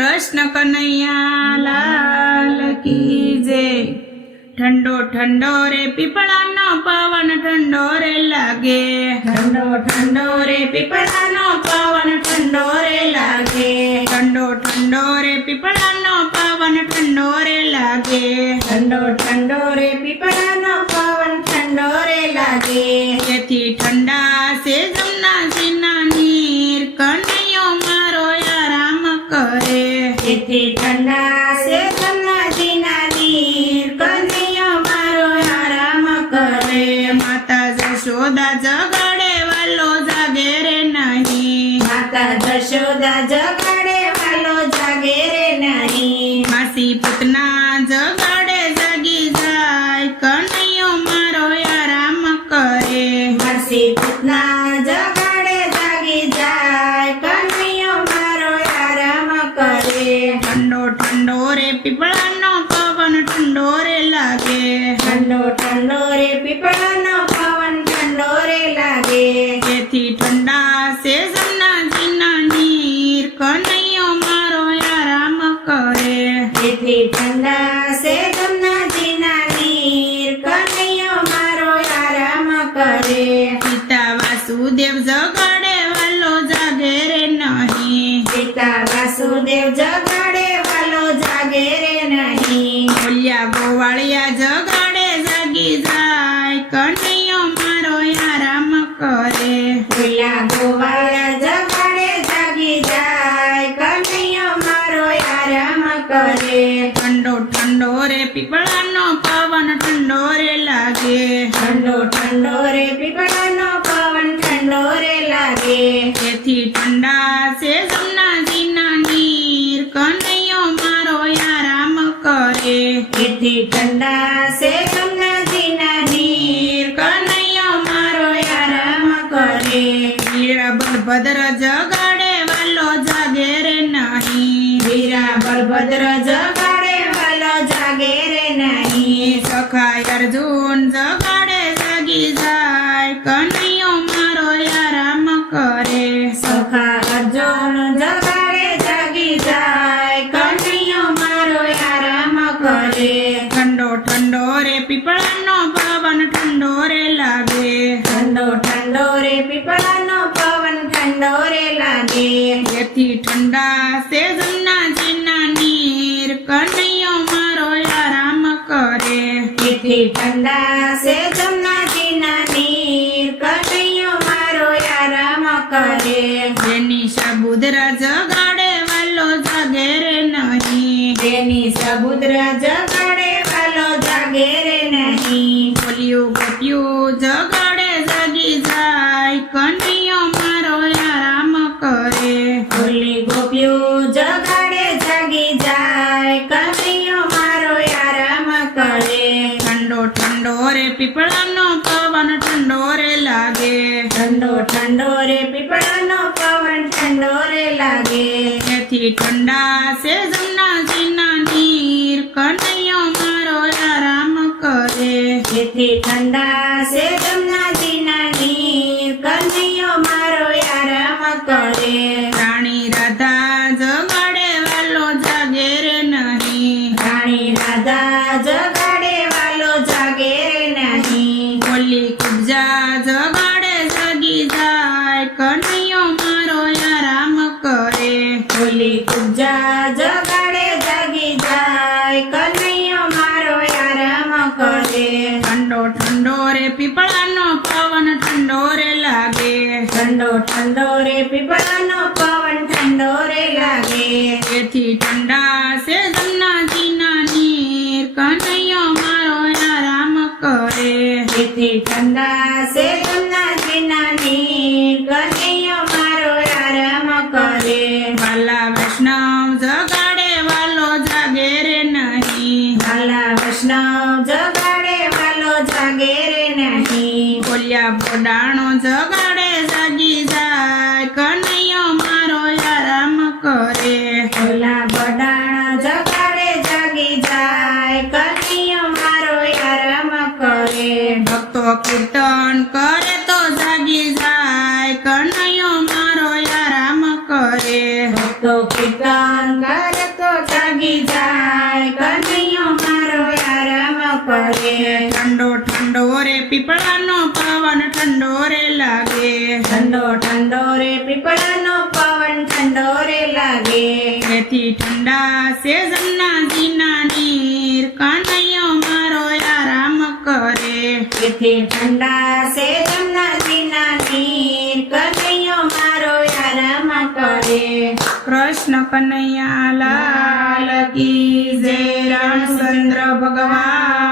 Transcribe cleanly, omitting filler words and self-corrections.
कृष्ण कन्हैया लाल की जय। ठंडो ठंडो रे पीपळानो पवन ठंडो रे लागे, ठंडो ठंडो रे पीपळानो पवन ठंडो रे लागे, ठंडो ठंडो रे पीपळानो पवन ठंडो रे लागे, ठंडो ठंडो रे पीपळानो पवन ठंडो रे लागे। તેથી ઠંડા સે જમનાજીના નીર કનૈયો મારો આરામ કરે, તેથી ઠંડા સે જમનાજીના નીર કનૈયો મારો આરામ કરે। માતા જશોદા જગાડે વાલો જાગે રે નહીં, માતા જશોદા જગાડે વાલો જાગે રે નહીં। માસી પૂતના જગાડે જાગી જાય કનૈયો મારો આરામ કરે, માસી પૂતના જગાડે જાગી જાય કનૈયો મારો આરામ કરે। ઠંડો ઠંડો રે પીપળાનો પવન ઠંડો રે લાગે, ઠંડો ઠંડો રે પીપળાનો પવન ઠંડો રે લાગે। તેથી ઠંડા સે જમનાજીના નીર કનૈયો મારો આરામ કરે, તેથી ઠંડા સે જમનાજીના નીર કનૈયો મારો આરામ કરે। પિતા વાસુદેવ જગાડે વાલો જાગે રે નહીં, પિતા વાસુદેવ જગાડે વાલો જાગે રે નહીં। બોલ્યા ગોવાળિયા જગાડે જાગી જાય કનૈયો મારો આરામ કરે, બોલ્યા ગોવાળિયા જગાડે જાગી જાય કનૈયો મારો આરામ કરે। ઠંડો ઠંડો રે પીપળાનો પવન ઠંડો રે લાગે, ઠંડો ઠંડો રે પીપળાનો પવન ઠંડો રે લાગે। તેથી ઠંડા સે જમનાજીના નીર કનૈયો મારો આરામ કરે, તેથી ઠંડા સે જમનાજીના નીર કનૈયો મારો આરામ કરે। વીરા બલભદ્ર જગાડે વાલો જાગે રે નહીં, વીરા બલભદ્ર જગાડે વાલો જાગે રે નહીં। સખા અર્જુન જગાડે જાગી જાય કનૈયો મારો આરામ કરે, સખા અર્જુન જગાડે જાગી જાય કનૈયો મારો આરામ કરે। ઠંડો ઠંડો રે પીપળાનો પવન ઠંડો રે લાગે, ઠંડો ઠંડો રે પીપળાનો પવન ઠંડો રે લાગે। તેથી ઠંડા સે જમનાજીના નીર કનૈયો મારો આરામ કરે, તેથી ઠંડા સે જમનાજીના નીર કનૈયો મારો આરામ કરે। જેની સબુદ્રા જગાડે વાલો જાગે રે નહીં, જેની સબુદ્રા જગાડે વાલો જાગે રે નહીં। બોલ્યું ગોપ્યું જગાડે જાગી જાય કનૈયો મારો આરામ કરે, બોલી ગોપ્યું જગાડે જાગી જાય કનૈયો મારો આરામ કરે। ઠંડો ઠંડો રે પીપળાનો પવન ઠંડો રે લાગે, ઠંડો ઠંડો રે પીપળાનો પવન ઠંડો રે લાગે। તેથી ઠંડા સે જમનાજીના નીર કનૈયો મારો આરામ કરે, તેથી ઠંડા સે જમનાજીના નીર કનૈયો મારો આરામ કરે। રાણી રાધા જગાડે વાલો જાગે રે નહીં, રાણી રાધા જગાડે વાલો જાગે રે નહીં। બોલી કુબજા જગાડે જાગી જાય કનૈયો મારો આરામ કરે, બોલી કુબજા જગાડે જાગી જાય કનૈયો મારો આરામ કરે। ઠંડો ઠંડો રે પીપળાનો પવન ઠંડો રે લાગે, ઠંડો ઠંડો રે પીપળાનો પવન ઠંડો રે લાગે। તેથી ઠંડા સે જમનાજીના નીર કનૈયો મારો આરામ કરે, તેથી ઠંડા સે જમનાજીના નીર કનૈયો મારો આરામ કરે। વાલા વૈષ્ણવ જગાડે વાલો જાગે રે નહીં, વાલા વૈષ્ણવ જગાડે વાલો જાગે રે નહીં। બોલ્યા બોડાણો જગાડે જાગી જાય કનૈયો મારો આરામ કરે, બોલા બોડાણો જગાડે જાગી જાય કનૈયો મારો આરામ કરે। ભક્તો કીર્તન કરે તો જાગી જાય કનૈયો મારો આરામ કરે, ભક્તો કીર્તન ઘર તો જાગી જાય કનૈયો મારો આરામ કરે ઠંડો ઠંડો રે પીપળાનો પવન ઠંડો રે લાગે ઠંડો ઠંડો રે પીપળાનો પવન ઠંડો રે લાગે એથી ઠંડા છે જમનાજીના નીર કનૈયો મારો આરામ કરે એથી ઠંડા છે જમનાજીના નીર કનૈયો મારો આરામ કરે કૃષ્ણ કનૈયા લાલ કી જય રામચંદ્ર ભગવાન